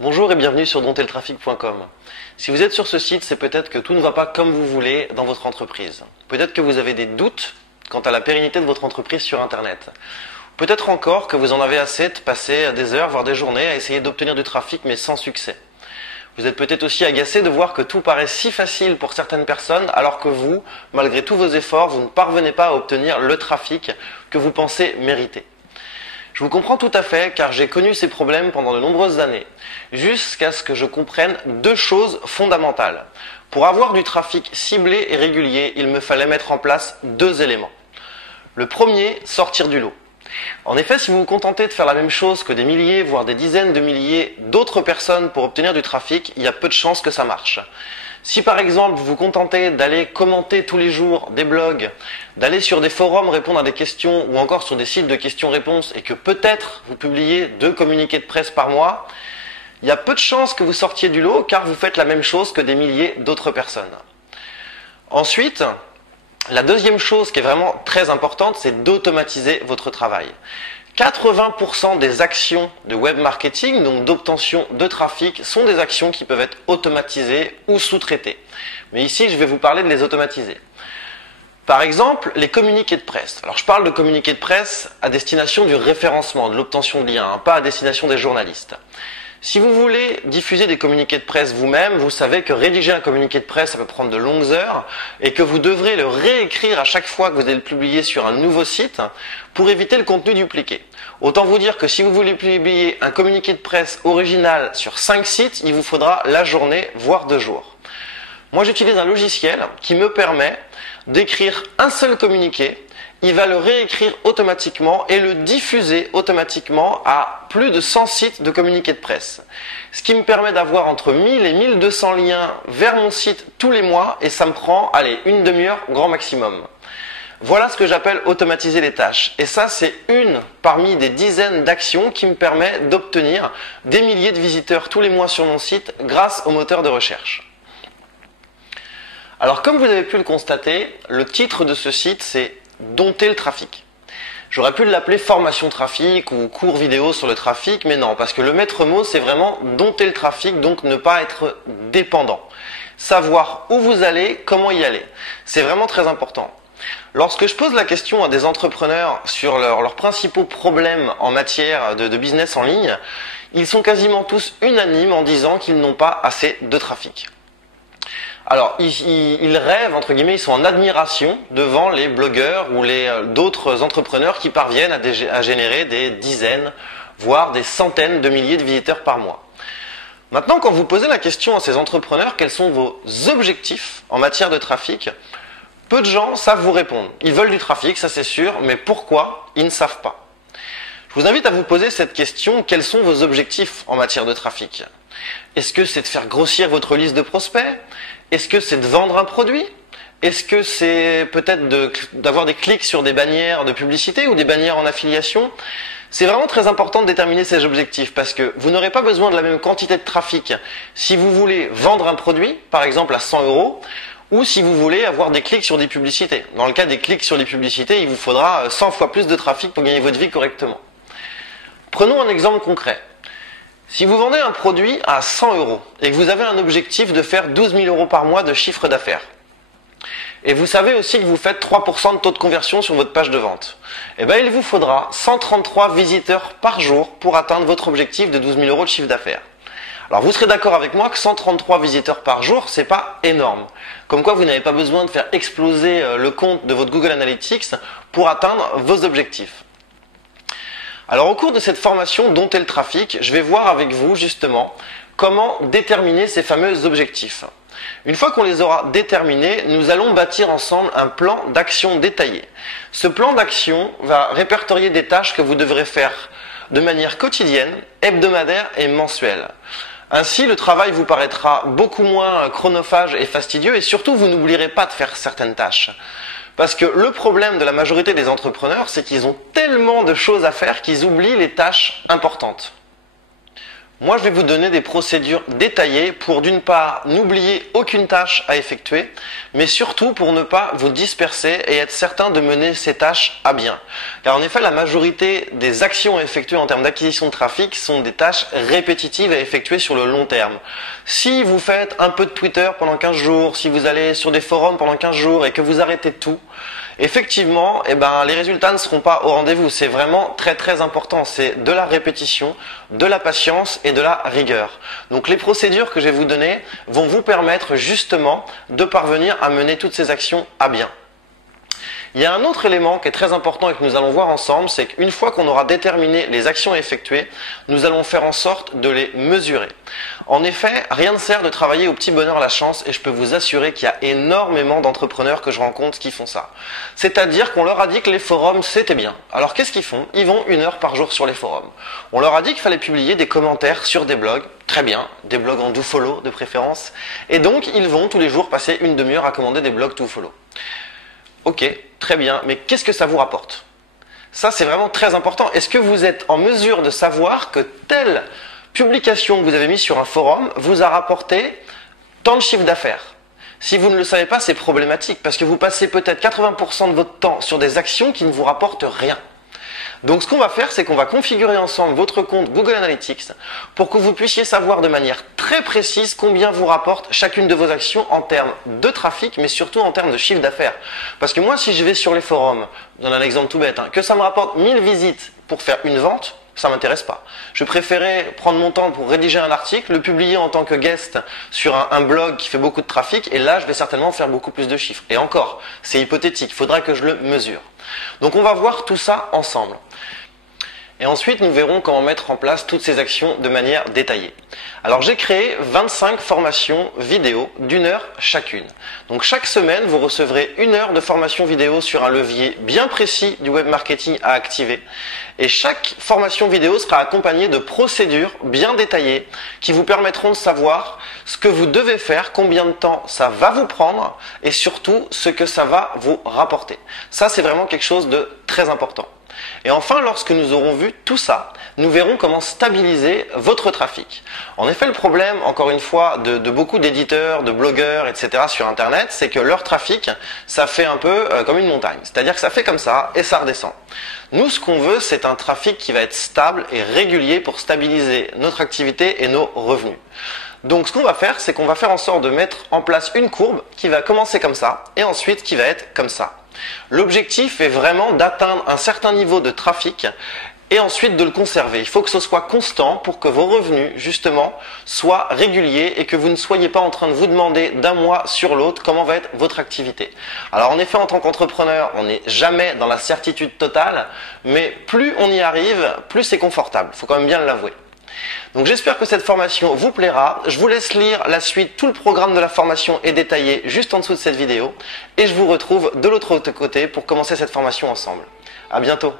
Bonjour et bienvenue sur dompterletrafic.com. Si vous êtes sur ce site, c'est peut-être que tout ne va pas comme vous voulez dans votre entreprise. Peut-être que vous avez des doutes quant à la pérennité de votre entreprise sur Internet. Peut-être encore que vous en avez assez de passer des heures, voire des journées à essayer d'obtenir du trafic mais sans succès. Vous êtes peut-être aussi agacé de voir que tout paraît si facile pour certaines personnes alors que vous, malgré tous vos efforts, vous ne parvenez pas à obtenir le trafic que vous pensez mériter. Je vous comprends tout à fait car j'ai connu ces problèmes pendant de nombreuses années, jusqu'à ce que je comprenne deux choses fondamentales. Pour avoir du trafic ciblé et régulier, il me fallait mettre en place deux éléments. Le premier, sortir du lot. En effet, si vous vous contentez de faire la même chose que des milliers, voire des dizaines de milliers d'autres personnes pour obtenir du trafic, il y a peu de chances que ça marche. Si par exemple vous vous contentez d'aller commenter tous les jours des blogs, d'aller sur des forums répondre à des questions ou encore sur des sites de questions-réponses et que peut-être vous publiez 2 communiqués de presse par mois, il y a peu de chances que vous sortiez du lot car vous faites la même chose que des milliers d'autres personnes. Ensuite, la deuxième chose qui est vraiment très importante, c'est d'automatiser votre travail. 80% des actions de web marketing, donc d'obtention de trafic, sont des actions qui peuvent être automatisées ou sous-traitées. Mais ici, je vais vous parler de les automatiser. Par exemple, les communiqués de presse. Alors, je parle de communiqués de presse à destination du référencement, de l'obtention de liens, pas à destination des journalistes. Si vous voulez diffuser des communiqués de presse vous-même, vous savez que rédiger un communiqué de presse, ça peut prendre de longues heures et que vous devrez le réécrire à chaque fois que vous allez le publier sur un nouveau site pour éviter le contenu dupliqué. Autant vous dire que si vous voulez publier un communiqué de presse original sur 5 sites, il vous faudra la journée, voire 2 jours. Moi, j'utilise un logiciel qui me permet d'écrire un seul communiqué. Il va le réécrire automatiquement et le diffuser automatiquement à plus de 100 sites de communiqués de presse. Ce qui me permet d'avoir entre 1000 et 1200 liens vers mon site tous les mois et ça me prend, allez, une demi-heure grand maximum. Voilà ce que j'appelle automatiser les tâches. Et ça, c'est une parmi des dizaines d'actions qui me permet d'obtenir des milliers de visiteurs tous les mois sur mon site grâce au moteur de recherche. Alors, comme vous avez pu le constater, le titre de ce site, c'est Dompter le trafic. J'aurais pu l'appeler formation trafic ou cours vidéo sur le trafic, mais non, parce que le maître mot, c'est vraiment dompter le trafic, donc ne pas être dépendant. Savoir où vous allez, comment y aller. C'est vraiment très important. Lorsque je pose la question à des entrepreneurs sur leurs principaux problèmes en matière de business en ligne, ils sont quasiment tous unanimes en disant qu'ils n'ont pas assez de trafic. Alors, ils rêvent, entre guillemets, ils sont en admiration devant les blogueurs ou d'autres entrepreneurs qui parviennent à générer des dizaines, voire des centaines de milliers de visiteurs par mois. Maintenant, quand vous posez la question à ces entrepreneurs, quels sont vos objectifs en matière de trafic, peu de gens savent vous répondre. Ils veulent du trafic, ça c'est sûr, mais pourquoi? Ils ne savent pas. Je vous invite à vous poser cette question, quels sont vos objectifs en matière de trafic? Est-ce que c'est de faire grossir votre liste de prospects? Est-ce que c'est de vendre un produit? Est-ce que c'est peut-être d'avoir des clics sur des bannières de publicité ou des bannières en affiliation? C'est vraiment très important de déterminer ces objectifs parce que vous n'aurez pas besoin de la même quantité de trafic si vous voulez vendre un produit, par exemple à 100 €, ou si vous voulez avoir des clics sur des publicités. Dans le cas des clics sur les publicités, il vous faudra 100 fois plus de trafic pour gagner votre vie correctement. Prenons un exemple concret. Si vous vendez un produit à 100 € et que vous avez un objectif de faire 12 000 € par mois de chiffre d'affaires, et vous savez aussi que vous faites 3% de taux de conversion sur votre page de vente, eh bien il vous faudra 133 visiteurs par jour pour atteindre votre objectif de 12 000 € de chiffre d'affaires. Alors vous serez d'accord avec moi que 133 visiteurs par jour, c'est pas énorme. Comme quoi vous n'avez pas besoin de faire exploser le compte de votre Google Analytics pour atteindre vos objectifs. Alors au cours de cette formation Dompter le trafic, je vais voir avec vous justement comment déterminer ces fameux objectifs. Une fois qu'on les aura déterminés, nous allons bâtir ensemble un plan d'action détaillé. Ce plan d'action va répertorier des tâches que vous devrez faire de manière quotidienne, hebdomadaire et mensuelle. Ainsi, le travail vous paraîtra beaucoup moins chronophage et fastidieux et surtout vous n'oublierez pas de faire certaines tâches. Parce que le problème de la majorité des entrepreneurs, c'est qu'ils ont tellement de choses à faire qu'ils oublient les tâches importantes. Moi, je vais vous donner des procédures détaillées pour d'une part n'oublier aucune tâche à effectuer, mais surtout pour ne pas vous disperser et être certain de mener ces tâches à bien. Car en effet, la majorité des actions effectuées en termes d'acquisition de trafic sont des tâches répétitives à effectuer sur le long terme. Si vous faites un peu de Twitter pendant 15 jours, si vous allez sur des forums pendant 15 jours et que vous arrêtez tout, effectivement, les résultats ne seront pas au rendez-vous. C'est vraiment très très important. C'est de la répétition, de la patience et de la rigueur. Donc les procédures que je vais vous donner vont vous permettre justement de parvenir à mener toutes ces actions à bien. Il y a un autre élément qui est très important et que nous allons voir ensemble, c'est qu'une fois qu'on aura déterminé les actions effectuées, nous allons faire en sorte de les mesurer. En effet, rien ne sert de travailler au petit bonheur la chance et je peux vous assurer qu'il y a énormément d'entrepreneurs que je rencontre qui font ça. C'est-à-dire qu'on leur a dit que les forums c'était bien. Alors qu'est-ce qu'ils font? Ils vont 1 heure par jour sur les forums. On leur a dit qu'il fallait publier des commentaires sur des blogs. Très bien, des blogs en do-follow de préférence. Et donc ils vont tous les jours passer 1 demi-heure à commander des blogs do-follow. Ok, très bien, mais qu'est-ce que ça vous rapporte? Ça, c'est vraiment très important. Est-ce que vous êtes en mesure de savoir que telle publication que vous avez mise sur un forum vous a rapporté tant de chiffre d'affaires? Si vous ne le savez pas, c'est problématique parce que vous passez peut-être 80% de votre temps sur des actions qui ne vous rapportent rien. Donc ce qu'on va faire, c'est qu'on va configurer ensemble votre compte Google Analytics pour que vous puissiez savoir de manière très précise combien vous rapporte chacune de vos actions en termes de trafic, mais surtout en termes de chiffre d'affaires. Parce que moi, si je vais sur les forums, je donne un exemple tout bête, que ça me rapporte 1000 visites pour faire une vente, ça m'intéresse pas. Je préférais prendre mon temps pour rédiger un article, le publier en tant que guest sur un blog qui fait beaucoup de trafic, et là, je vais certainement faire beaucoup plus de chiffres. Et encore, c'est hypothétique, il faudra que je le mesure. Donc on va voir tout ça ensemble. Et ensuite, nous verrons comment mettre en place toutes ces actions de manière détaillée. Alors, j'ai créé 25 formations vidéo d'1 heure chacune. Donc, chaque semaine, vous recevrez 1 heure de formation vidéo sur un levier bien précis du web marketing à activer. Et chaque formation vidéo sera accompagnée de procédures bien détaillées qui vous permettront de savoir ce que vous devez faire, combien de temps ça va vous prendre et surtout ce que ça va vous rapporter. Ça, c'est vraiment quelque chose de très important. Et enfin, lorsque nous aurons vu tout ça, nous verrons comment stabiliser votre trafic. En effet, le problème, encore une fois, de beaucoup d'éditeurs, de blogueurs, etc. sur Internet, c'est que leur trafic, ça fait un peu comme une montagne. C'est-à-dire que ça fait comme ça et ça redescend. Nous, ce qu'on veut, c'est un trafic qui va être stable et régulier pour stabiliser notre activité et nos revenus. Donc, ce qu'on va faire, c'est qu'on va faire en sorte de mettre en place une courbe qui va commencer comme ça et ensuite qui va être comme ça. L'objectif est vraiment d'atteindre un certain niveau de trafic et ensuite de le conserver. Il faut que ce soit constant pour que vos revenus, justement, soient réguliers et que vous ne soyez pas en train de vous demander d'un mois sur l'autre comment va être votre activité. Alors en effet, en tant qu'entrepreneur, on n'est jamais dans la certitude totale, mais plus on y arrive, plus c'est confortable. Il faut quand même bien l'avouer. Donc j'espère que cette formation vous plaira. Je vous laisse lire la suite. Tout le programme de la formation est détaillé juste en dessous de cette vidéo. Et je vous retrouve de l'autre côté pour commencer cette formation ensemble. À bientôt.